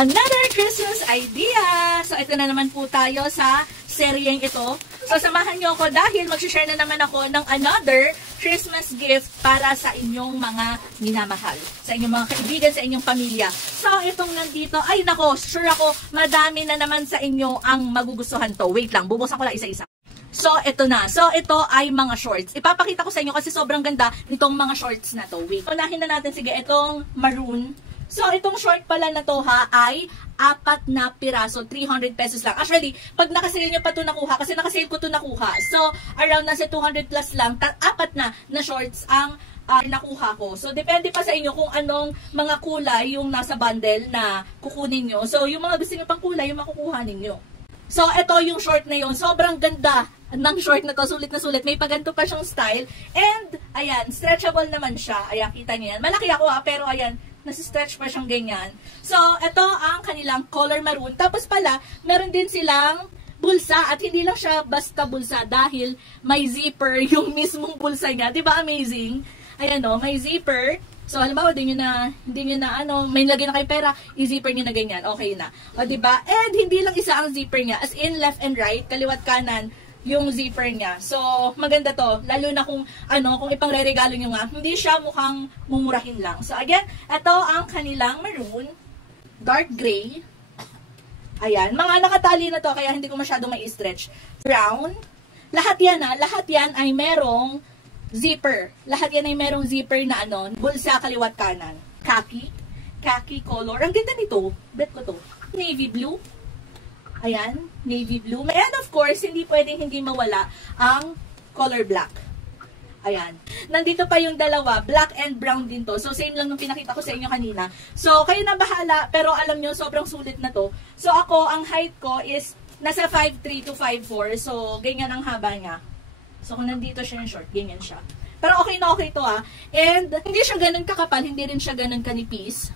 another Christmas idea! So, ito na naman po tayo sa seryeng ito. So, samahan niyo ako dahil mag-share na naman ako ng another Christmas gift para sa inyong mga minamahal. Sa inyong mga kaibigan, sa inyong pamilya. So, itong nandito, ay nako, sure ako, madami na naman sa inyo ang magugustuhan to. Wait lang, bubuksan ko lang isa-isa. So, ito na. So, ito ay mga shorts. Ipapakita ko sa inyo kasi sobrang ganda nitong mga shorts na to. Wait. Unahin na natin, sige, itong maroon. So, itong short pala na to ha, ay 4 na piraso, 300 pesos lang. Actually, pag nakasale nyo pa to nakuha, kasi nakasale ko to nakuha. So, around nasa 200 plus lang, 4 na shorts ang nakuha ko. So, depende pa sa inyo kung anong mga kulay yung nasa bundle na kukunin nyo. So, yung mga gusto nyo pang kulay, yung makukuha ninyo. So, ito yung short na yun. Sobrang ganda ng short na to. Sulit na sulit. May paganto pa siyang style. And, ayan, stretchable naman siya. Ayan, kita niyo yan. Malaki ako ha, pero ayan, nasi-stretch pa siyang ganyan. So, ito ang kanilang color maroon. Tapos pala, meron din silang bulsa. At hindi lang siya basta bulsa dahil may zipper yung mismong bulsa niya. Diba amazing? Ayan o, may zipper. So, halimbawa, hindi nyo na, may nilagay na kayo pera, i-zipper nyo na ganyan. Okay na. O, diba? And, hindi lang isa ang zipper niya. As in, left and right, kaliwat kanan, yung zipper niya. So, maganda to. Lalo na kung, kung ipang re-regalo nyo nga, hindi siya mukhang mumurahin lang. So, again, ito ang kanilang maroon, dark gray. Ayan. Mga nakatali na to, kaya hindi ko masyadong mai-stretch. Brown. Lahat yan ay merong zipper. Lahat yan ay merong zipper na bulsa kaliwat kanan. Khaki color. Ang ganda nito. Bet ko to. Navy blue. Ayan, navy blue. And of course, hindi pwedeng hindi mawala ang color black. Ayan. Nandito pa yung dalawa, black and brown din to. So, same lang nung pinakita ko sa inyo kanina. So, kayo na bahala, pero alam nyo, sobrang sulit na to. So, ako, ang height ko is nasa 5'3 to 5'4. So, ganyan ang haba niya. So, kung nandito siya yung short, ganyan siya. Pero okay na okay to ha. And, hindi siya ganun kakapal, hindi rin siya ganun kanipis.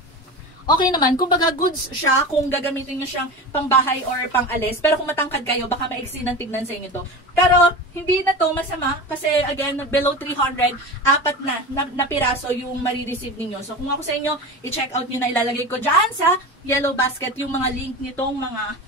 Okay naman, kumbaga goods siya kung gagamitin nyo siyang pangbahay or pang-alis. Pero kung matangkad kayo, baka maiksi ng tignan sa inyo to. Pero, hindi na to masama kasi again, below 300, 4 na piraso yung marireceive ninyo. So, kung ako sa inyo, i-check out nyo na ilalagay ko dyan sa yellow basket yung mga link nitong mga